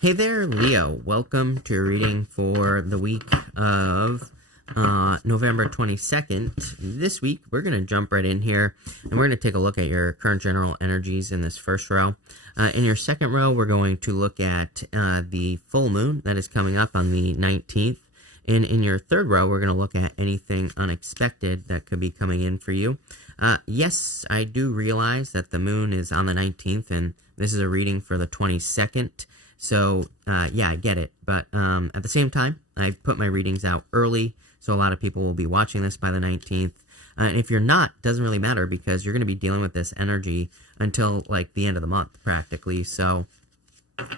Hey there, Leo. Welcome to your reading for the week of November 22nd. This week, we're going to jump right in here, and we're going to take a look at your current general energies in this first row. In your second row, we're going to look at the full moon that is coming up on the 19th. And in your third row, we're going to look at anything unexpected that could be coming in for you. Yes, I do realize that the moon is on the 19th, and this is a reading for the 22nd. So, yeah, I get it. But at the same time, I put my readings out early, so a lot of people will be watching this by the 19th. And if you're not, it doesn't really matter because you're going to be dealing with this energy until, like, the end of the month, practically. So,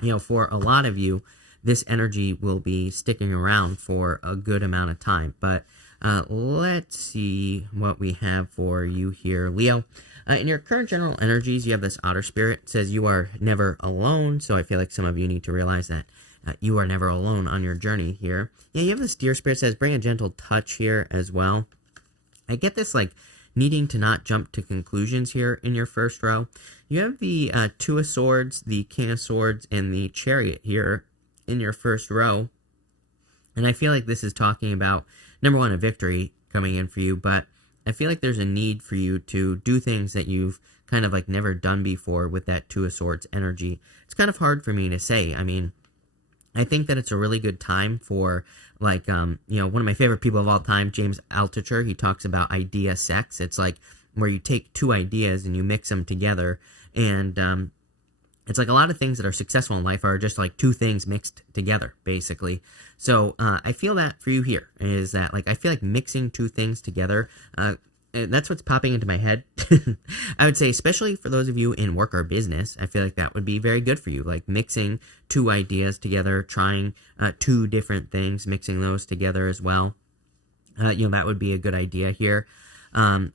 you know, for a lot of you, this energy will be sticking around for a good amount of time. But let's see what we have for you here, Leo. In your current general energies, you have this otter spirit. It says you are never alone. So I feel like some of you need to realize that you are never alone on your journey here. Yeah, you have this deer spirit. It says bring a gentle touch here as well. I get this like needing to not jump to conclusions here in your first row. You have the Two of Swords, the King of Swords, and the Chariot here in your first row. And I feel like this is talking about, number one, a victory coming in for you, but I feel like there's a need for you to do things that you've kind of like never done before with that Two of Swords energy. It's kind of hard for me to say. I mean, I think that it's a really good time for like, you know, one of my favorite people of all time, James Altucher, he talks about idea sex. It's like where you take two ideas and you mix them together. And it's like a lot of things that are successful in life are just like two things mixed together, basically. So I feel that for you here is that like I feel like mixing two things together, that's what's popping into my head. I would say, especially for those of you in work or business, I feel like that would be very good for you. Like mixing two ideas together, trying two different things, mixing those together as well. You know, that would be a good idea here.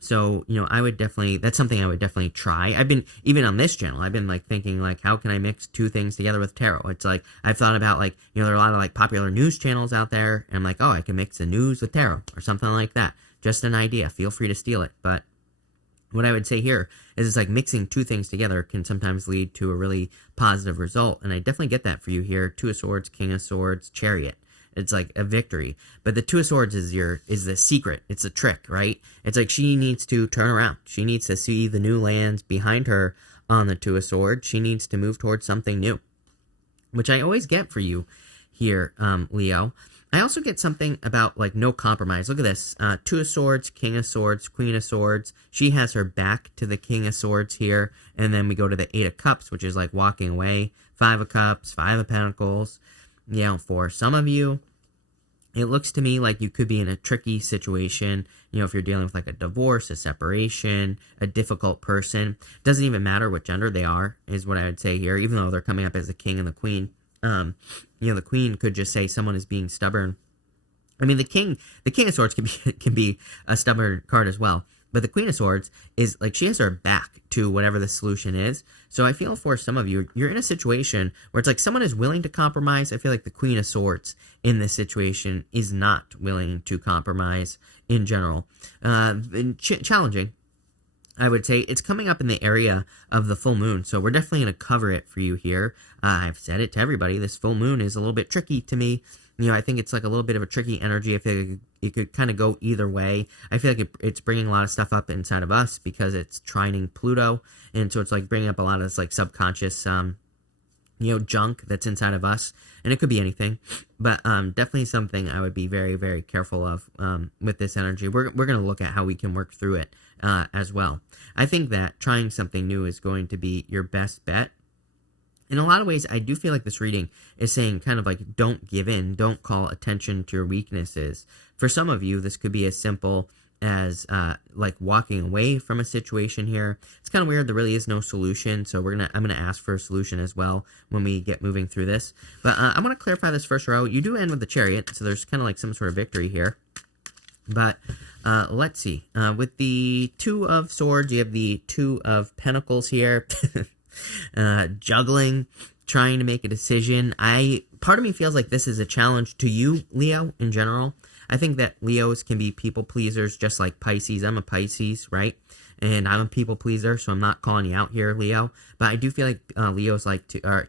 So, you know, I would definitely, that's something I would definitely try. I've been, even on this channel, I've been like thinking like, how can I mix two things together with tarot? It's like, I've thought about like, you know, there are a lot of like popular news channels out there, and I'm like, oh, I can mix the news with tarot or something like that. Just an idea. Feel free to steal it. But what I would say here is it's like mixing two things together can sometimes lead to a really positive result. And I definitely get that for you here. Two of Swords, King of Swords, Chariot. It's like a victory. But the Two of Swords is the secret. It's a trick, right? It's like she needs to turn around. She needs to see the new lands behind her on the Two of Swords. She needs to move towards something new, which I always get for you here, Leo. I also get something about like no compromise. Look at this. Two of Swords, King of Swords, Queen of Swords. She has her back to the King of Swords here. And then we go to the Eight of Cups, which is like walking away. Five of Cups, Five of Pentacles. You know, for some of you, it looks to me like you could be in a tricky situation. You know, if you're dealing with like a divorce, a separation, a difficult person. Doesn't even matter what gender they are, is what I would say here, even though they're coming up as the king and the queen. You know, the queen could just say someone is being stubborn. I mean, the king of Swords can be a stubborn card as well. But the Queen of Swords is like she has her back to whatever the solution is. So I feel for some of you, you're in a situation where it's like someone is willing to compromise. I feel like the Queen of Swords in this situation is not willing to compromise in general. Challenging, I would say. It's coming up in the area of the full moon. So we're definitely going to cover it for you here. I've said it to everybody. This full moon is a little bit tricky to me. You know, I think it's like a little bit of a tricky energy. I feel like it could kind of go either way. I feel like it's bringing a lot of stuff up inside of us because it's trining Pluto. And so it's like bringing up a lot of this like subconscious, you know, junk that's inside of us. And it could be anything. But definitely something I would be very, very careful of with this energy. We're going to look at how we can work through it as well. I think that trying something new is going to be your best bet. In a lot of ways, I do feel like this reading is saying kind of like, don't give in, don't call attention to your weaknesses. For some of you, this could be as simple as like walking away from a situation here. It's kind of weird. There really is no solution. So I'm going to ask for a solution as well when we get moving through this. But I want to clarify this first row. You do end with the Chariot. So there's kind of like some sort of victory here. But let's see. With the Two of Swords, you have the Two of Pentacles here. Juggling, trying to make a decision. Part of me feels like this is a challenge to you, Leo, in general. I think that Leos can be people pleasers just like Pisces. I'm a Pisces, right? And I'm a people pleaser, so I'm not calling you out here, Leo. But I do feel like Leos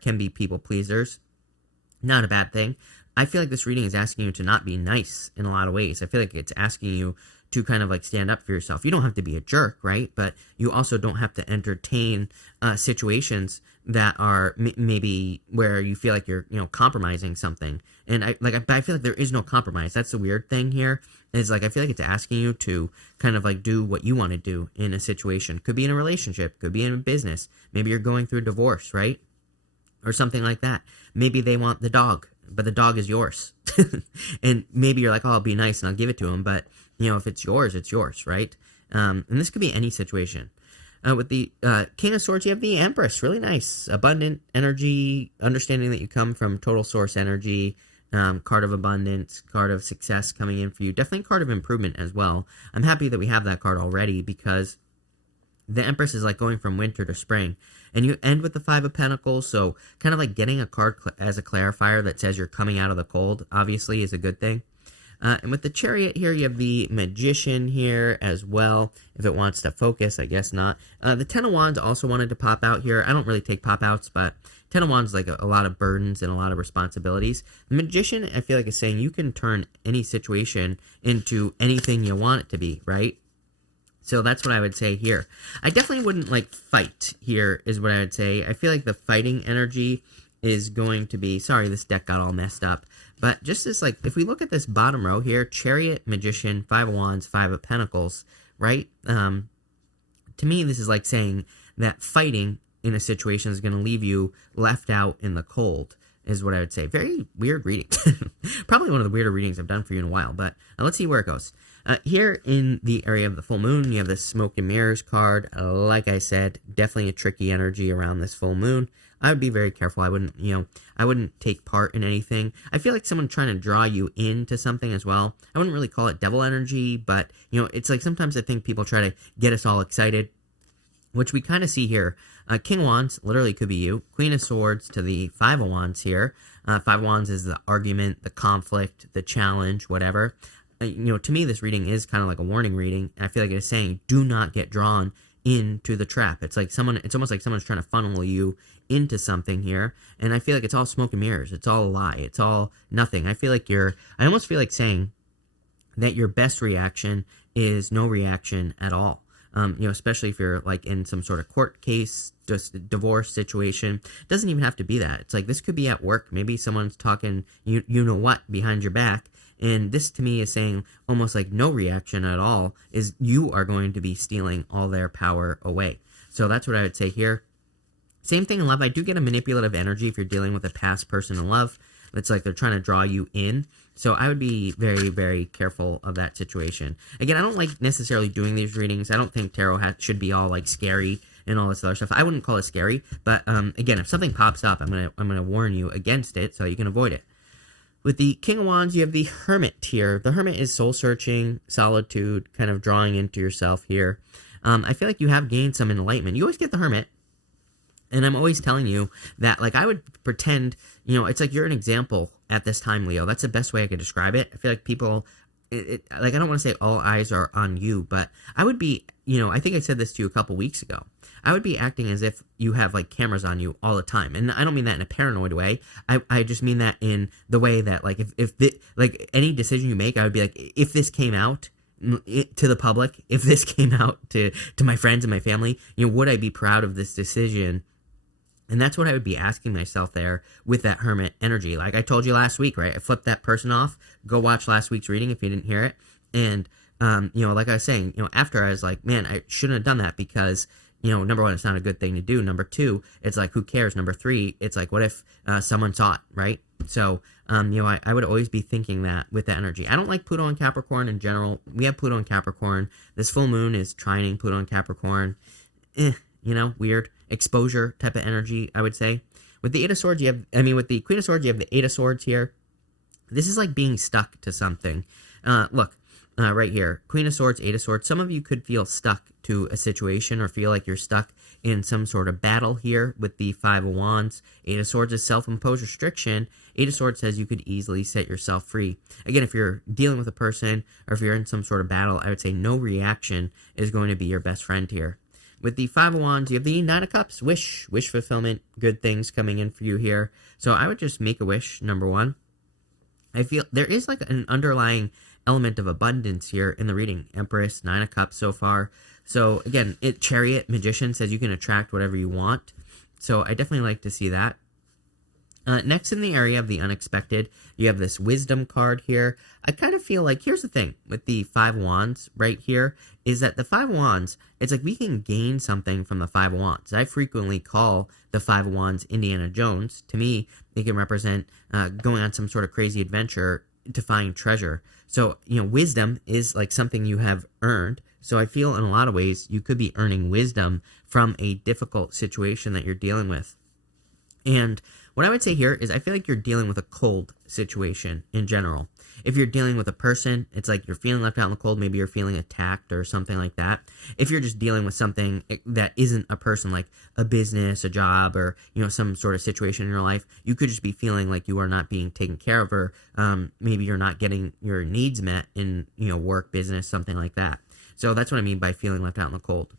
can be people pleasers. Not a bad thing. I feel like this reading is asking you to not be nice in a lot of ways. I feel like it's asking you to kind of like stand up for yourself. You don't have to be a jerk, right? But you also don't have to entertain situations that are maybe where you feel like you're, compromising something. And I feel like there is no compromise. That's the weird thing here. Is like I feel like it's asking you to kind of like do what you want to do in a situation. Could be in a relationship, could be in a business. Maybe you're going through a divorce, right? Or something like that. Maybe they want the dog, but the dog is yours. And maybe you're like, oh, I'll be nice and I'll give it to him. But, if it's yours, right? And this could be any situation. With the King of Swords, you have the Empress. Really nice. Abundant energy, understanding that you come from total source energy, card of abundance, card of success coming in for you. Definitely card of improvement as well. I'm happy that we have that card already because the Empress is like going from winter to spring. And you end with the Five of Pentacles, so kind of like getting a card as a clarifier that says you're coming out of the cold, obviously, is a good thing. And with the Chariot here, you have the Magician here as well. If it wants to focus, I guess not. The Ten of Wands also wanted to pop out here. I don't really take pop-outs, but Ten of Wands is like a lot of burdens and a lot of responsibilities. The Magician, I feel like, is saying you can turn any situation into anything you want it to be, right? So that's what I would say here. I definitely wouldn't like fight here is what I would say. I feel like the fighting energy is going to be, sorry, this deck got all messed up. But just this, like, if we look at this bottom row here, Chariot, Magician, Five of Wands, Five of Pentacles, right? To me, this is like saying that fighting in a situation is going to leave you left out in the cold, is what I would say. Very weird reading. Probably one of the weirder readings I've done for you in a while, but let's see where it goes. Here in the area of the full moon, you have the Smoke and Mirrors card. Like I said, definitely a tricky energy around this full moon. I would be very careful. I wouldn't take part in anything. I feel like someone trying to draw you into something as well. I wouldn't really call it devil energy, but, it's like sometimes I think people try to get us all excited, which we kind of see here. King of Wands literally could be you. Queen of Swords to the Five of Wands here. Five of Wands is the argument, the conflict, the challenge, whatever. To me, this reading is kind of like a warning reading. I feel like it is saying, do not get drawn into the trap. It's almost like someone's trying to funnel you into something here. And I feel like it's all smoke and mirrors. It's all a lie. It's all nothing. I almost feel like saying that your best reaction is no reaction at all. Especially if you're like in some sort of court case, just a divorce situation. It doesn't even have to be that. It's like, this could be at work. Maybe someone's talking, you know what, behind your back. And this to me is saying almost like no reaction at all is you are going to be stealing all their power away. So that's what I would say here. Same thing in love. I do get a manipulative energy if you're dealing with a past person in love. It's like they're trying to draw you in. So I would be very, very careful of that situation. Again, I don't like necessarily doing these readings. I don't think tarot should be all like scary and all this other stuff. I wouldn't call it scary. But again, if something pops up, I'm gonna warn you against it so you can avoid it. With the King of Wands, you have the Hermit here. The Hermit is soul-searching, solitude, kind of drawing into yourself here. I feel like you have gained some enlightenment. You always get the Hermit, and I'm always telling you that, like, I would pretend, it's like you're an example at this time, Leo. That's the best way I could describe it. I feel like people, like, I don't want to say all eyes are on you, but I would be, I think I said this to you a couple weeks ago. I would be acting as if you have like cameras on you all the time. And I don't mean that in a paranoid way. I just mean that in the way that like like any decision you make, I would be like, if this came out to the public, if this came out to my friends and my family, would I be proud of this decision? And that's what I would be asking myself there with that Hermit energy. Like I told you last week, right? I flipped that person off. Go watch last week's reading if you didn't hear it. And, like I was saying, after I was like, man, I shouldn't have done that because, number one, it's not a good thing to do. Number two, it's like, who cares? Number three, it's like, what if someone saw it, right? So, I would always be thinking that with that energy. I don't like Pluto and Capricorn in general. We have Pluto and Capricorn. This full moon is trining Pluto and Capricorn. Weird exposure type of energy, I would say. With the Eight of Swords, with the Queen of Swords, you have the Eight of Swords here. This is like being stuck to something. Look, right here, Queen of Swords, Eight of Swords. Some of you could feel stuck to a situation or feel like you're stuck in some sort of battle here with the Five of Wands. Eight of Swords is self-imposed restriction. Eight of Swords says you could easily set yourself free. Again, if you're dealing with a person or if you're in some sort of battle, I would say no reaction is going to be your best friend here. With the Five of Wands, you have the Nine of Cups, wish fulfillment, good things coming in for you here. So I would just make a wish, number one. I feel there is like an underlying element of abundance here in the reading. Empress, Nine of Cups so far. So again, Chariot, Magician says you can attract whatever you want. So I definitely like to see that. Next in the area of the unexpected, you have this Wisdom card here. I kind of feel like, here's the thing with the Five Wands right here, is that the Five Wands, it's like we can gain something from the Five Wands. I frequently call the Five Wands Indiana Jones. To me, they can represent going on some sort of crazy adventure to find treasure. So, wisdom is like something you have earned. So I feel in a lot of ways you could be earning wisdom from a difficult situation that you're dealing with. And what I would say here is I feel like you're dealing with a cold situation in general. If you're dealing with a person, it's like you're feeling left out in the cold. Maybe you're feeling attacked or something like that. If you're just dealing with something that isn't a person, like a business, a job, or, some sort of situation in your life, you could just be feeling like you are not being taken care of, or maybe you're not getting your needs met in, work, business, something like that. So that's what I mean by feeling left out in the cold.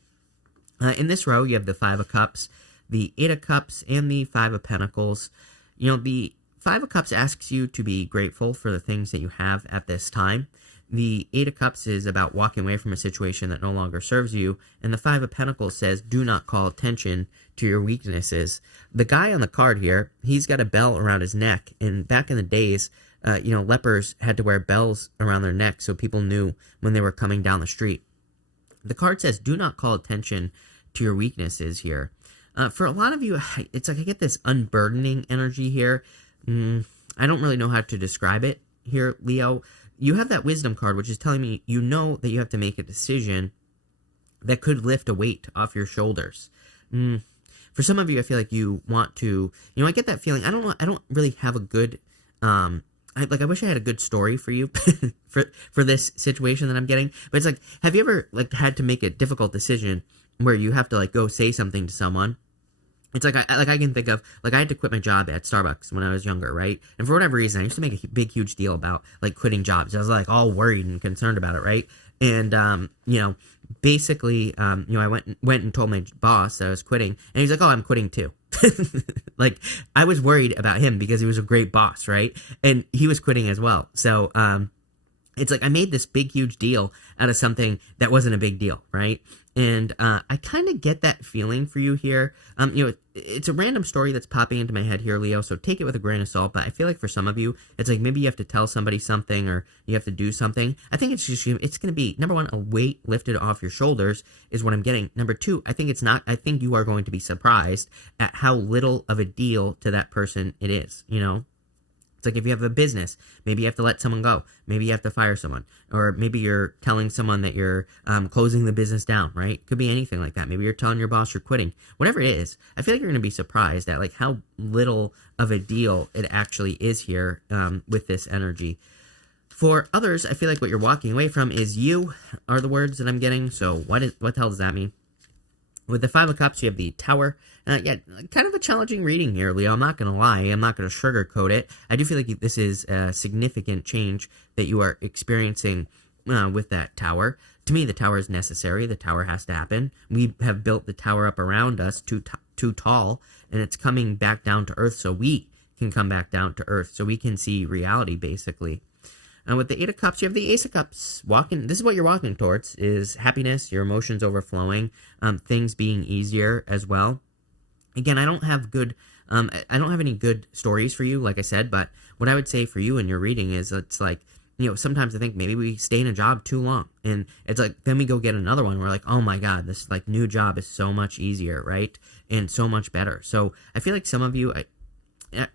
In this row, you have the Five of Cups, the Eight of Cups, and the Five of Pentacles. The Five of Cups asks you to be grateful for the things that you have at this time. The Eight of Cups is about walking away from a situation that no longer serves you. And the Five of Pentacles says, do not call attention to your weaknesses. The guy on the card here, he's got a bell around his neck. And back in the days, lepers had to wear bells around their neck so people knew when they were coming down the street. The card says, do not call attention to your weaknesses here. For a lot of you, it's like I get this unburdening energy here. I don't really know how to describe it here, Leo. You have that Wisdom card, which is telling me that you have to make a decision that could lift a weight off your shoulders. For some of you, I feel like you want to, I get that feeling. I don't know. I don't really have a good, I wish I had a good story for you for this situation that I'm getting. But it's like, have you ever had to make a difficult decision where you have to go say something to someone? It's like I can think of, I had to quit my job at Starbucks when I was younger, right? And for whatever reason, I used to make a big, huge deal about quitting jobs. I was all worried and concerned about it, right? And basically, I went and told my boss that I was quitting, and he's like, "Oh, I'm quitting too." I was worried about him because he was a great boss, right? And he was quitting as well. So it's like I made this big, huge deal out of something that wasn't a big deal, right? And I kind of get that feeling for you here. It's a random story that's popping into my head here, Leo, so take it with a grain of salt. But I feel like for some of you, it's like maybe you have to tell somebody something or you have to do something. I think it's going to be, number one, a weight lifted off your shoulders is what I'm getting. Number two, I think you are going to be surprised at how little of a deal to that person it is, It's like if you have a business, maybe you have to let someone go. Maybe you have to fire someone. Or maybe you're telling someone that you're closing the business down, right? Could be anything like that. Maybe you're telling your boss you're quitting. Whatever it is, I feel like you're going to be surprised at how little of a deal it actually is here with this energy. For others, I feel like what you're walking away from is you are the words that I'm getting. So what the hell does that mean? With the Five of Cups, you have the Tower. Kind of a challenging reading here, Leo. I'm not going to lie. I'm not going to sugarcoat it. I do feel like this is a significant change that you are experiencing with that Tower. To me, the Tower is necessary. The Tower has to happen. We have built the Tower up around us too tall, and it's coming back down to Earth so we can come back down to Earth, so we can see reality, basically. With the Eight of Cups, you have the Ace of Cups. This is what you're walking towards, is happiness, your emotions overflowing, things being easier as well. Again, I don't have any good stories for you, like I said, but what I would say for you in your reading is it's like, sometimes I think maybe we stay in a job too long, and it's like, then we go get another one. We're like, oh my God, this new job is so much easier, right? And so much better. So I feel like some of you, I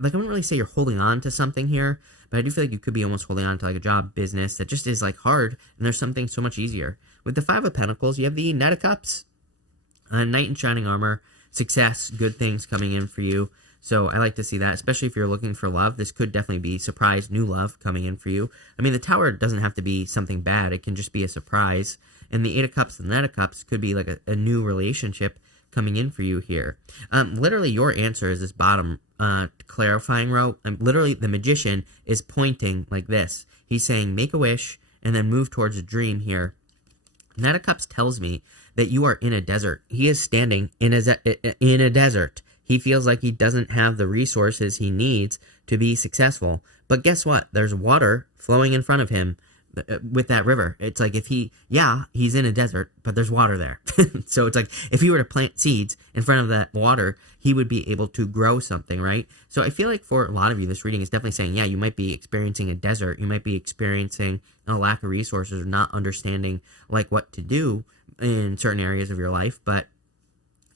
wouldn't really say you're holding on to something here, but I do feel like you could be almost holding on to a job, business that just is hard, and there's something so much easier. With the Five of Pentacles, you have the Knight of Cups, Knight in Shining Armor, success, good things coming in for you. So I like to see that, especially if you're looking for love. This could definitely be surprise, new love coming in for you. I mean, the Tower doesn't have to be something bad. It can just be a surprise. And the Eight of Cups and the Knight of Cups could be a new relationship coming in for you here. Literally, your answer is this bottom clarifying row. Literally, the Magician is pointing like this. He's saying, make a wish and then move towards a dream here. Knight of Cups tells me that you are in a desert. He is standing in a desert. He feels like he doesn't have the resources he needs to be successful. But guess what? There's water flowing in front of him with that river. It's like he's in a desert, but there's water there. So it's like if he were to plant seeds in front of that water, he would be able to grow something, right? So I feel like for a lot of you, this reading is definitely saying, yeah, you might be experiencing a desert. You might be experiencing a lack of resources or not understanding like what to do in certain areas of your life. But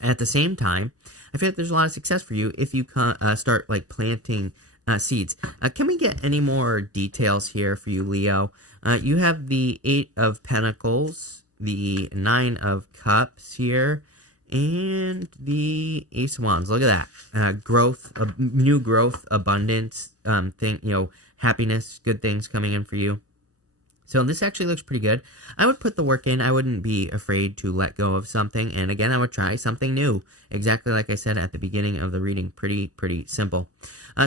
at the same time, I feel like there's a lot of success for you if you start like planting seeds. Can we get any more details here for you, Leo? You have the 8 of Pentacles, the 9 of Cups here, and the Ace of Wands. Look at that. Growth, new growth, abundance, happiness, good things coming in for you. So this actually looks pretty good. I would put the work in. I wouldn't be afraid to let go of something. And again, I would try something new. Exactly like I said at the beginning of the reading. Pretty simple.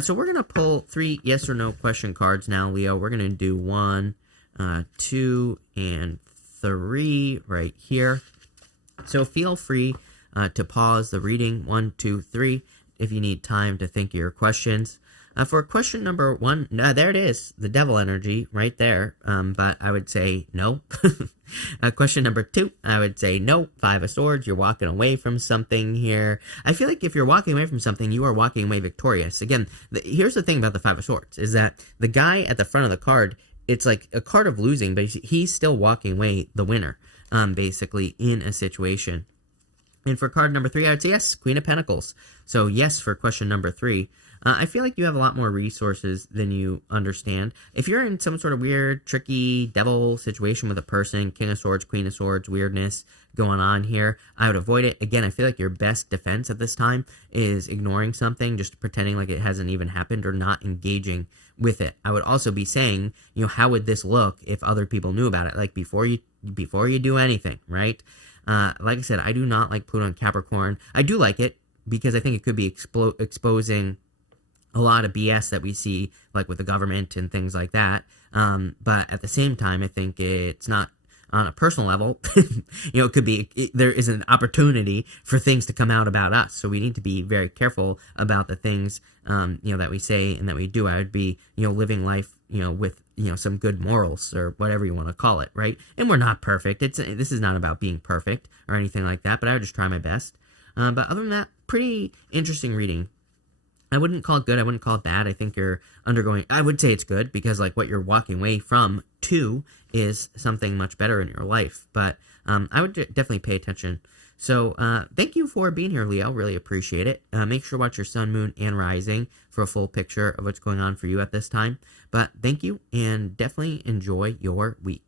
So we're going to pull 3 yes or no question cards now, Leo. We're going to do 1, 2, and 3 right here. So feel free to pause the reading 1, 2, 3 if you need time to think of your questions. For question number 1, there it is, the devil energy right there, but I would say no. Question number 2, I would say no, 5 of Swords, you're walking away from something here. I feel like if you're walking away from something, you are walking away victorious. Again, here's the thing about the 5 of Swords, is that the guy at the front of the card, it's like a card of losing, but he's still walking away the winner, basically, in a situation. And for card number 3, I would say yes, Queen of Pentacles. So yes for question number 3. I feel like you have a lot more resources than you understand. If you're in some sort of weird, tricky, devil situation with a person, King of Swords, Queen of Swords, weirdness going on here, I would avoid it. Again, I feel like your best defense at this time is ignoring something, just pretending like it hasn't even happened or not engaging with it. I would also be saying, how would this look if other people knew about it? Like before you do anything, right? Like I said, I do not like Pluto and Capricorn. I do like it because I think it could be exposing a lot of BS that we see, like with the government and things like that. But at the same time, I think it's not on a personal level. It could be, there is an opportunity for things to come out about us. So we need to be very careful about the things, that we say and that we do. I would be, living life, with, some good morals or whatever you want to call it, right? And we're not perfect. This is not about being perfect or anything like that, but I would just try my best. But other than that, pretty interesting reading. I wouldn't call it good. I wouldn't call it bad. I think you're undergoing, I would say it's good because like what you're walking away from to is something much better in your life. But I would definitely pay attention. So thank you for being here, Leo. Really appreciate it. Make sure to watch your sun, moon, and rising for a full picture of what's going on for you at this time. But thank you and definitely enjoy your week.